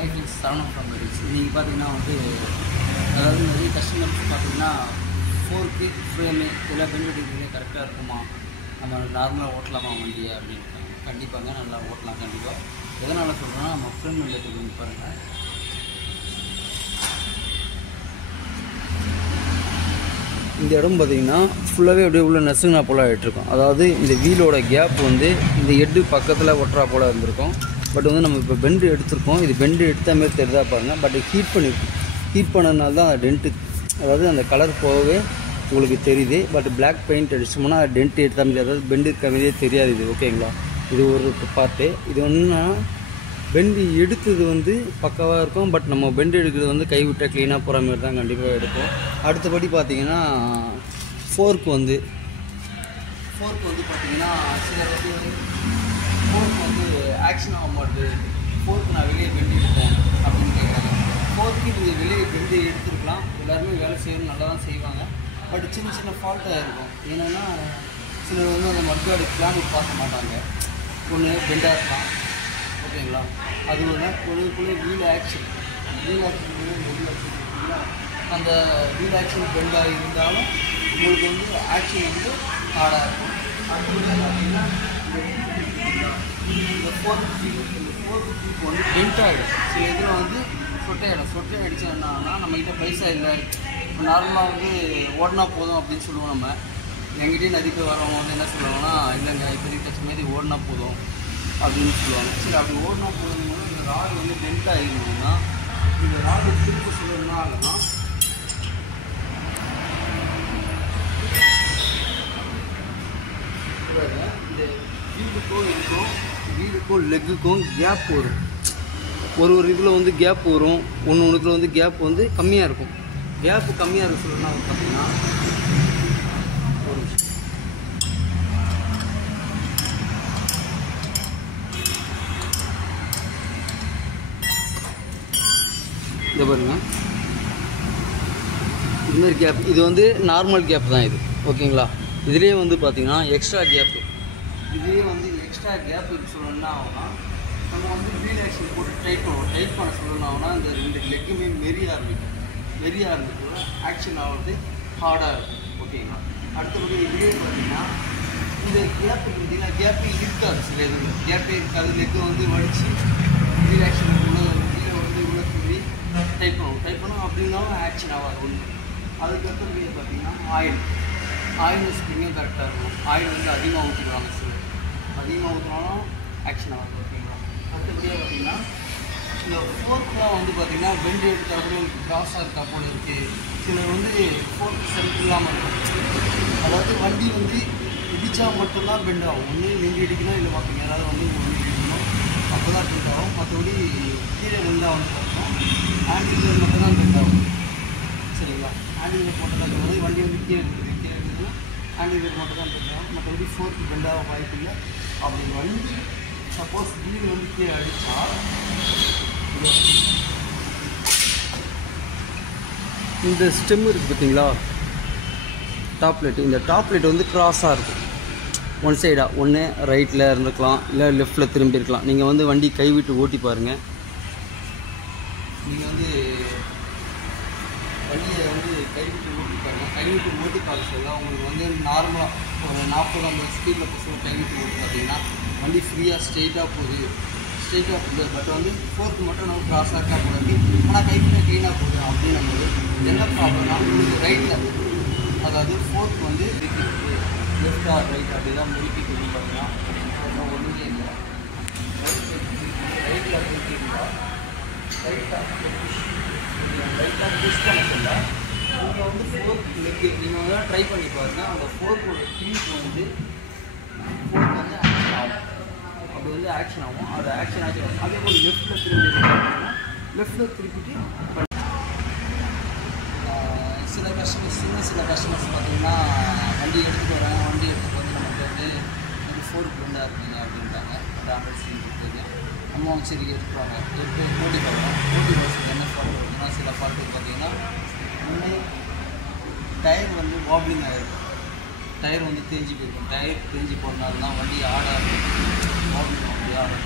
Hi friends, Saravanan from merits. நீங்கள் பார்த்தீங்கன்னா அதாவது நிறைய கஸ்டமர்ஸ் பார்த்தீங்கன்னா 4K ஃப்ரேமு எல்லாம் பெண்ட் அடிக்கிறதே கரெக்டாக இருக்குமா, நம்ம நார்மலாக ஓட்டலாமா வண்டியை அப்படின்னு. கண்டிப்பாங்க நல்லா ஓட்டலாம். கண்டிப்பாக எதனால் சொல்கிறோன்னா, நம்ம ஃப்ரேம் எடுத்துக்கிட்டு பாருங்கள். இந்த இடம் பார்த்திங்கன்னா ஃபுல்லாகவே அப்படியே உள்ள நசுங்கினா போல் ஆகிட்டுருக்கும். அதாவது இந்த வீலோட கேப் இந்த ஹெட்டு பக்கத்தில் ஒட்டுறா போல் இருந்திருக்கும். பட் நம்ம இப்போ பெண்டு எடுத்திருக்கோம். இது பெண்டு எடுத்த மாதிரி தெரிதா பாருங்கள். பட் ஹீட் பண்ணதுனால தான் அந்த டென்ட்டு, அதாவது அந்த கலர் போகவே உங்களுக்கு தெரியுது. பட் பிளாக் பெயிண்ட் அடிச்சோம்னா டென்ட் எடுத்த மாதிரி, அதாவது பெண்டு இருக்க மாதிரியே தெரியாது. இது ஓகேங்களா? இது ஒரு பார்ட்டு. இது ஒன்றுனா பெண்டு எடுத்தது பக்காவாக இருக்கும். பட் நம்ம பெண்டு எடுக்கிறது கைவிட்டால் க்ளீனாக போகிற மாதிரி தான் கண்டிப்பாக எடுப்போம். அடுத்தபடி பார்த்திங்கன்னா ஃபோர்க்கு பார்த்திங்கன்னா சிலர் ஃபோர்க்கு ஆக்ஷன் ஆக மாட்டுது, ஃபோர்க்கு நான் வெளியே பெண்டு எடுப்பேன் அப்படின்னு கேட்குறாங்க. ஃபோர்க்கு நீங்கள் வெளியே பெண்டு எடுத்துருக்கலாம். எல்லாருமே வேலை செய்யணும், நல்லா தான் செய்வாங்க. பட் சின்ன சின்ன ஃபால்ட்டாக இருக்கும். ஏன்னா சிலர் அந்த மட்கார்டு கிளாம்பு பார்க்க மாட்டாங்க. ஒன்று பெண்டாக இருக்கலாம். ஓகேங்களா? அது ஒன்று வீல் ஆக்ஷன் அந்த வீல் ஆக்ஷன் பெண்டாக இருந்தாலும் உங்களுக்கு ஆக்ஷன் ஹார்டாக இருக்கும். அடுத்தது பார்த்தீங்கன்னா இந்த ஃபோர்க்கு பெண்ட் ஆகிடும். சில இதில் சொட்டை அடித்தோம்னா நம்மக்கிட்ட பைசா இல்லை, நார்மலாக ஓடினா போதும் அப்படின்னு சொல்லுவோம். நம்ம எங்கிட்டே நிறைய பேர் வரவங்க என்ன சொல்லுவாங்கன்னா, இல்லைங்க இப்போதைக்கு தச்ச மாதிரி ஓடினா போதும் அப்படின்னு சொல்லுவாங்க. சரி, அப்படி ஓடினா போதும்போது இந்த ராடு பெண்ட் ஆகிருந்தோம்னா, இந்த ராடு திருப்பி சொல்லணும்னா ஆகுதுன்னா இந்த வீலுக்கும் லெக்குக்கும் கேப் வரும். ஒரு இதில் கேப் வரும். ஒன்றுத்தில் கேப் கம்மியாக இருக்கும். கேப்பு கம்மியாக இருக்கு சொல்லணும்னா பார்த்தீங்கன்னா ஒரு இதை பாருங்க. இது மாதிரி கேப், இது நார்மல் கேப் தான் இது. ஓகேங்களா? இதுலேயே பார்த்தீங்கன்னா எக்ஸ்ட்ரா கேப்பு, இதுலேயே எக்ஸ்ட்ரா கேப் இது சொல்லணும்னா ஆகுனா, நம்ம வீல் ஆக்ஷன் போட்டு டைட் பண்ண சொல்லணும்னா இந்த ரெண்டு லெக்குமே மெரிய ஆரம்பிக்கும். ஆக்ஷன் ஆகிறது ஹார்டாக இருக்கும். ஓகேங்களா? அடுத்தபடி இதுலேயே பார்த்தீங்கன்னா இந்த கேப்பு பார்த்தீங்கன்னா கேப்பே இருக்காது. சில இது கேப்பே இருக்காது. லெக்கு வடித்து வீல் ஆக்ஷன் உள்ள சொல்லி டைப் பண்ணுவோம். அப்படின்னாலும் ஆக்ஷன் ஆகாது ஒன்று. அதுக்கப்புறம் பார்த்தீங்கன்னா ஆயில் ஸ்ப்ரிங்கும் கரெக்டாக இருக்கும். ஆயில் அதிகமாக ஊற்றிடுவாங்க. சில அதிகமாக ஊற்றினாலும் ஆக்ஷன் ஆகாது. ஓகேங்களா? அடுத்தபடியாக பார்த்தீங்கன்னா இந்த ஃபோர்க்லாம் பார்த்தீங்கன்னா பெண்டு எடுத்து அப்படியே உங்களுக்கு கிராஸாக இருக்கா போல இருக்குது. சிலர் ஃபோர்க் செல்ஃப் இல்லாமல் இருக்கும். அதாவது வண்டி இடித்தா மட்டும்தான் பெண்ட் ஆகும். ஒன்று நெஞ்சு இடிக்கணும், இல்லை பார்ப்பீங்க யாராவது ஒன்று இடிக்கணும், அப்போ தான் பெண்ட் ஆகும். மற்றபடி கீழே விழுந்தா பார்த்தோம் ஹேண்டில் மட்டும்தான் பெண்ட் ஆகும். சரிங்களா? ஹேண்டில் போட்டதாக வண்டி கீழே இருக்குது, ஹேண்டில் மட்டும் தான் பெண்ட் ஆகும். மற்றபடி ஃபோர்க்கு பெண்ட் ஆக வாய்ப்பு இல்லை. அப்படி வண்டி சப்போஸ் வீல் கீழே அடித்தா இந்த ஸ்டெம் இருக்குது பார்த்தீங்களா, டாப் லைட். இந்த டாப் லைட் க்ராஸாக இருக்கும். ஒன் சைடாக ஒன்று ரைட்டில் இருந்துக்கலாம், இல்லை லெஃப்டில் திரும்பி இருக்கலாம். நீங்கள் வண்டி கைவிட்டு ஓட்டி பாருங்கள். நீங்கள் வண்டியை கைவிட்டு ஓட்டி பாருங்கள். கைவிட்டு ஓட்டி பார்க்க சொல்ல உங்களுக்கு நார்மலாக ஒரு 40-50 ஸ்பீடில் போக கைவிட்டு ஓட்டி பார்த்தீங்கன்னா வண்டி ஃப்ரீயாக ஸ்ட்ரெயிட்டாக போகுது. பட் ஃபோர்க்கு மட்டும் நம்ம க்ராஸாக இருக்கா போகுது, ஆனால் கைவிட்டு க்ளீனாக போகுது. அப்படின்னு நம்ம என்ன ப்ராப்ளம்னா உங்களுக்கு ரைட்டில், அதாவது ஃபோர்க் இருக்குது லெஃப்ட் ஆர் ரைட் அப்படி தான் முறுக்கிட்டு பார்த்தீங்கன்னா ஒன்றுமே இல்லை. ரைட்டில் முறுக்கிட்டா ரைட்டாக புஷ் பண்ண சொல்ல நீங்கள் ஃபோர்க் லெக்கு நீங்கள் ட்ரை பண்ணி பாருங்கள். அந்த ஃபோர்க்கோட க்ரீப் ஃபோர்க் ஆக்ஷன் ஆகும். அப்படி ஆக்ஷன் ஆகும். அது ஆக்ஷன் அதே போல் லெஃப்ட்டில் லெஃப்ட்டில் திருப்பிட்டு சில கஸ்டமர்ஸ் பார்த்தீங்கன்னா வண்டி எடுத்துகிட்டு வராங்க. வண்டி எடுத்துகிட்டு நமக்கு ஃபோர்க்கு பெண்டாக இருக்குங்க அப்படின்றாங்க. அந்த 100 சீட் இருக்குது. நம்ம சரி எடுத்துவாங்க. எடுத்து ஓட்டி பார்க்கலாம். என்ன ஃபால்ட் இருக்குன்னா, சில ஃபால்ட்டு பார்த்தீங்கன்னா ஒன்று டயர் வாப்ளிங் ஆகிருக்கும். டயர் தேஞ்சு போயிருக்கும். டயர் தேஞ்சு போனாலும் தான் வண்டி வாப்ளிங் அப்படி ஆடும்.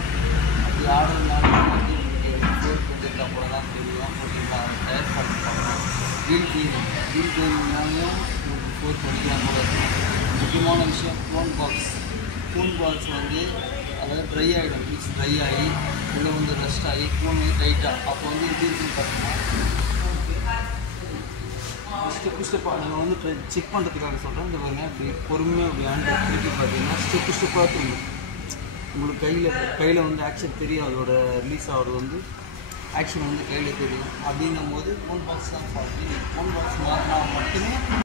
அப்படி ஆடுறதுனால ஃபோர்க் போட தான் தெரியும். ஓகேங்களா? டயர் பார்த்து பார்க்கலாம். வீல் கிளீனிங்னாலையும் ஃபோர் பண்ணிக்கலாம் கூட. முக்கியமான விஷயம் ஃபோன் பாக்ஸ் வந்து அதாவது ட்ரை ஆகிடும். பீச் ட்ரை ஆகி உள்ளே வந்து ரஸ்ட் ஆகி ஃபோன் வந்து டைட்டாக அப்போ வந்து எப்படி இருக்குன்னு பார்த்தீங்கன்னா ஸ்டெப்பாக நீங்கள் வந்து செக் பண்ணுறதுக்காக சொல்கிறேன். இந்த பாருங்க அப்படி பொறுமையாக அப்படி ஹேண்டில் திருப்பி பார்த்தீங்கன்னா ஸ்டெப்பாக திரும்பும். உங்களுக்கு கையில் வந்து ஆக்ஷன் தெரியும். அதோட ரிலீஸ் ஆகிறது வந்து ஆக்ஷன் வந்து கையில் தெரியும். அப்படின்னும் போது ஃபோன் பாக்ஸ் தான் ஃபால்ட். ஃபோன் பாக்ஸ் மாறினா மட்டுமே